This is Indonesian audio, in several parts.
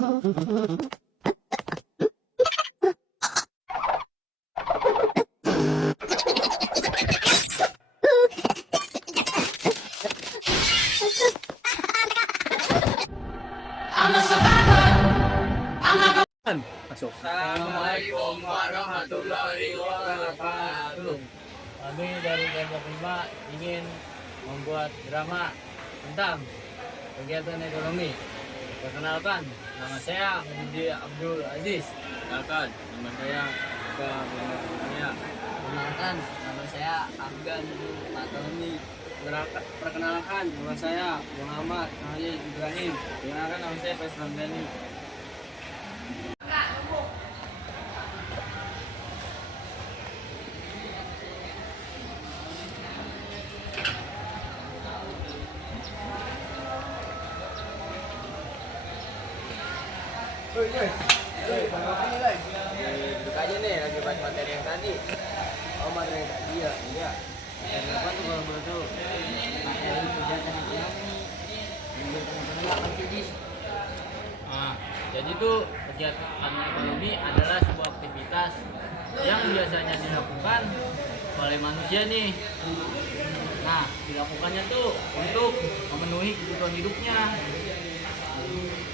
Masuk. Assalamualaikum warahmatullahi wabarakatuh. Kami dari Kelompok 5 ingin membuat drama tentang kegiatan ekonomi. Perkenalkan, nama saya Muhammad Abdul Aziz. Perkenalkan, nama saya Eka Muhammad. Perkenalkan, nama saya Afgan Fatoni. Perkenalkan, nama saya Muhammad Khalil Ibrahim. Perkenalkan, nama saya Faisal Dani. Duduk aja nih, lagi bahas materi yang tadi. Oh, materi yang tadi ya? Iya. Materi apa tuh kalau boleh tahu? Materi kegiatan ekonomi. Kegiatan ekonomi apa sih, Dis? Jadi tuh kegiatan ekonomi adalah sebuah aktivitas yang biasanya dilakukan oleh manusia nih. Nah, dilakukannya tuh untuk memenuhi kebutuhan hidupnya.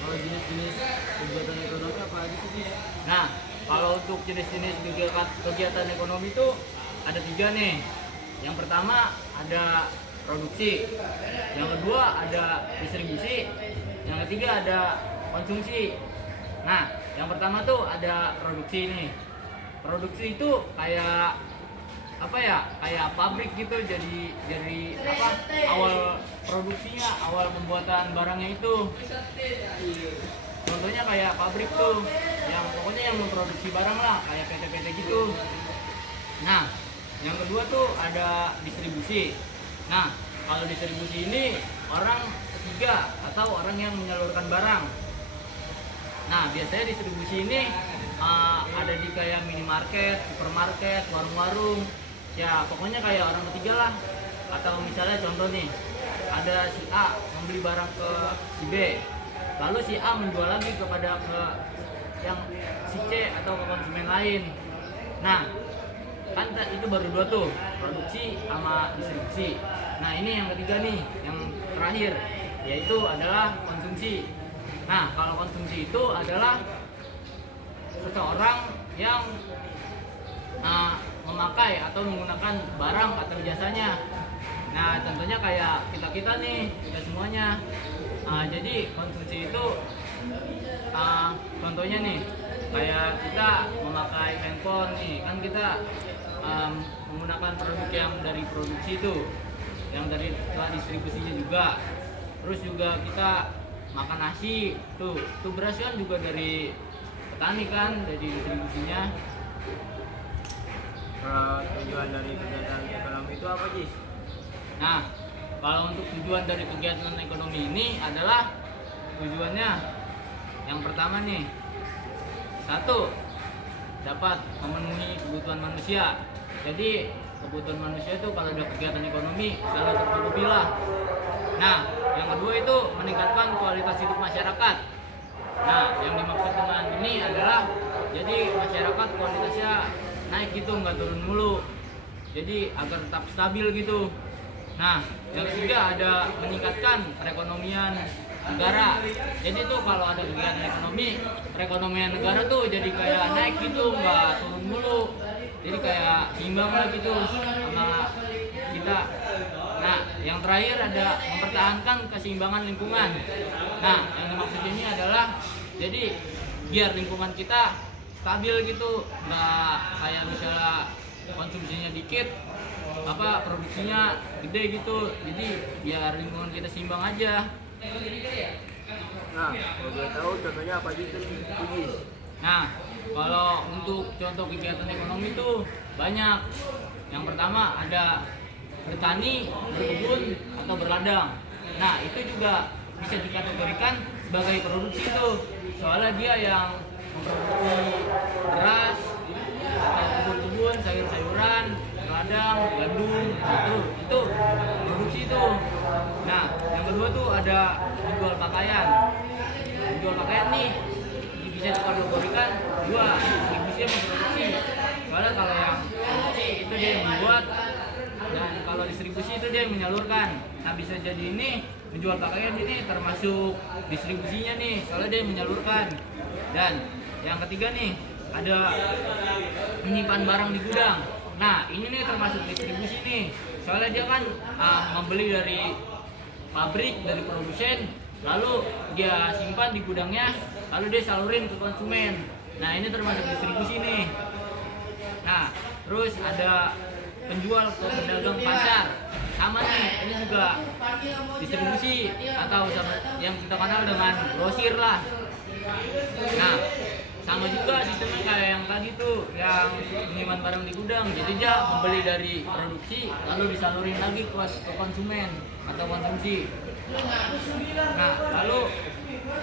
Kalau jenis-jenis kegiatan ekonomi apa aja sih, Dis? Nah, kalau untuk jenis-jenis kegiatan ekonomi itu ada 3 nih. Yang pertama ada produksi, yang kedua ada distribusi, yang ketiga ada konsumsi. Nah, yang pertama tuh ada produksi nih. Produksi itu kayak apa ya? Kayak pabrik gitu. Jadi apa? Awal produksinya, awal pembuatan barangnya itu. Contohnya kayak pabrik tuh, yang pokoknya yang memproduksi barang lah, kayak PT-PT gitu. Nah, yang kedua tuh ada distribusi. Nah, kalau distribusi ini orang ketiga atau orang yang menyalurkan barang. Nah, biasanya distribusi ini ada di kayak minimarket, supermarket, warung-warung. Ya, pokoknya kayak orang ketiga lah. Atau misalnya contoh nih, ada si A membeli barang ke si B. Lalu si A menjual lagi kepada yang si C atau ke konsumen lain. Nah, kan itu baru 2 tuh, produksi sama distribusi. Nah, ini yang ketiga nih, yang terakhir, yaitu adalah konsumsi. Nah, kalau konsumsi itu adalah seseorang yang memakai atau menggunakan barang atau jasanya. Nah, contohnya kayak kita nih, kita semuanya. Jadi konsumsi itu contohnya nih, kayak kita memakai handphone nih, kan kita menggunakan produk yang dari produksi itu, yang dari telah distribusinya juga. Terus juga kita makan nasi tuh beras kan juga dari petani kan, dari distribusinya. Tujuan dari kegiatan ekonomi itu apa, Jis? Nah, kalau untuk tujuan dari kegiatan ekonomi ini adalah tujuannya yang pertama nih, 1, dapat memenuhi kebutuhan manusia. Jadi kebutuhan manusia itu kalau ada kegiatan ekonomi selalu tercukupi lah. Nah, yang kedua itu meningkatkan kualitas hidup masyarakat. Nah, yang dimaksud dengan ini adalah jadi masyarakat kualitasnya naik gitu, nggak turun mulu. Jadi agar tetap stabil gitu. Nah, yang ketiga ada meningkatkan perekonomian negara. Jadi tuh kalau ada kegiatan ekonomi, perekonomian negara tuh jadi kayak naik gitu, nggak turun mulu. Jadi kayak imbang lah gitu sama kita. Nah, yang terakhir ada mempertahankan keseimbangan lingkungan. Nah, yang dimaksud ini adalah jadi biar lingkungan kita stabil gitu, nggak kayak misalnya konsumsinya dikit, produksinya gede gitu. Jadi biar lingkungan kita seimbang aja. Nah, kalau boleh tahu contohnya apa aja tuh, Jis? Nah, kalau untuk contoh kegiatan ekonomi itu banyak. Yang pertama ada bertani, berkebun, atau berladang. Nah, itu juga bisa dikategorikan sebagai produksi itu. Soalnya dia yang memproduksi beras, atau kebun-kebun, sayur-sayuran, ladang, gandum, itu produksi itu. Nah, yang kedua tuh ada menjual pakaian. Menjual pakaian nih bisa dikategorikan dua, distribusi sama produksi. Soalnya kalau yang produksi itu dia yang membuat, dan kalau distribusi itu dia yang menyalurkan. Nah bisa jadi ini menjual pakaian ini termasuk distribusinya nih, soalnya dia yang menyalurkan. Dan yang ketiga nih ada menyimpan barang di gudang. Nah ini nih termasuk distribusi nih, soalnya dia kan membeli dari pabrik, dari produsen, lalu dia simpan di gudangnya, lalu dia salurin ke konsumen. Nah ini termasuk distribusi nih. Nah terus ada penjual ke pedagang pasar, sama nih, ini juga distribusi atau yang kita kenal dengan grosir lah. Nah sama juga sistemnya kayak yang tadi tuh, yang menyimpan barang di gudang. Jadi dia membeli dari produksi lalu disalurin lagi ke konsumen atau konsumsi. Nah lalu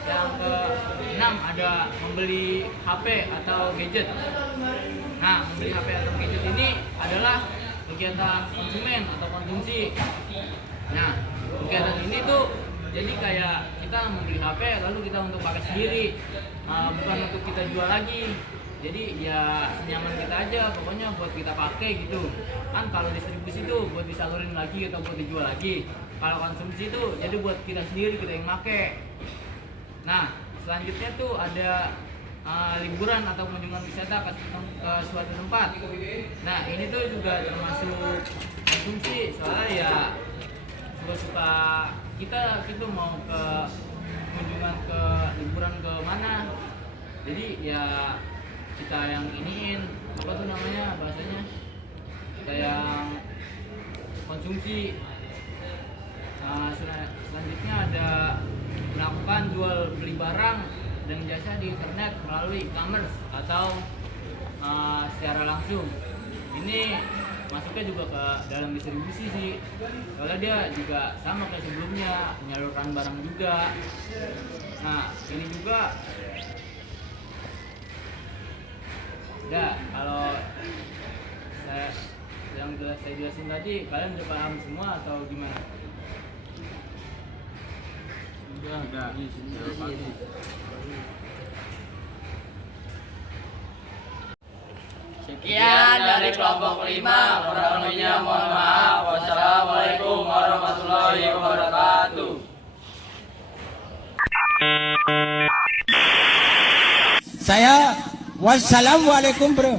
yang ke-6 ada membeli HP atau gadget. Nah membeli HP atau gadget ini adalah kegiatan konsumen atau konsumsi. Nah kegiatan ini tuh jadi kayak kita membeli HP lalu kita untuk pakai sendiri, bukan untuk kita jual lagi. Jadi ya senyaman kita aja, pokoknya buat kita pakai gitu kan. Kalau distribusi tuh buat disalurin lagi atau buat dijual lagi. Kalau konsumsi tuh jadi buat kita sendiri, kita yang pakai. Nah selanjutnya tuh ada liburan atau kunjungan wisata ke suatu tempat. Nah ini tuh juga termasuk konsumsi, soalnya ya suka-suka kita gitu mau ke kunjungan ke liburan ke mana. Jadi ya kita yang iniin, apa tuh namanya bahasanya, kita yang konsumsi. Selanjutnya ada melakukan jual beli barang dan jasa di internet melalui e-commerce atau secara langsung. Ini masuknya juga ke dalam distribusi sih, soalnya dia juga sama kayak sebelumnya, menyalurkan barang juga. Nah ini juga udah, kalau yang jelas saya jelasin tadi, kalian udah paham semua atau gimana? Udah. Sekian dari kelompok 5, kurang lebihnya mohon maaf. Wassalamualaikum warahmatullahi wabarakatuh. Wassalamualaikum bro.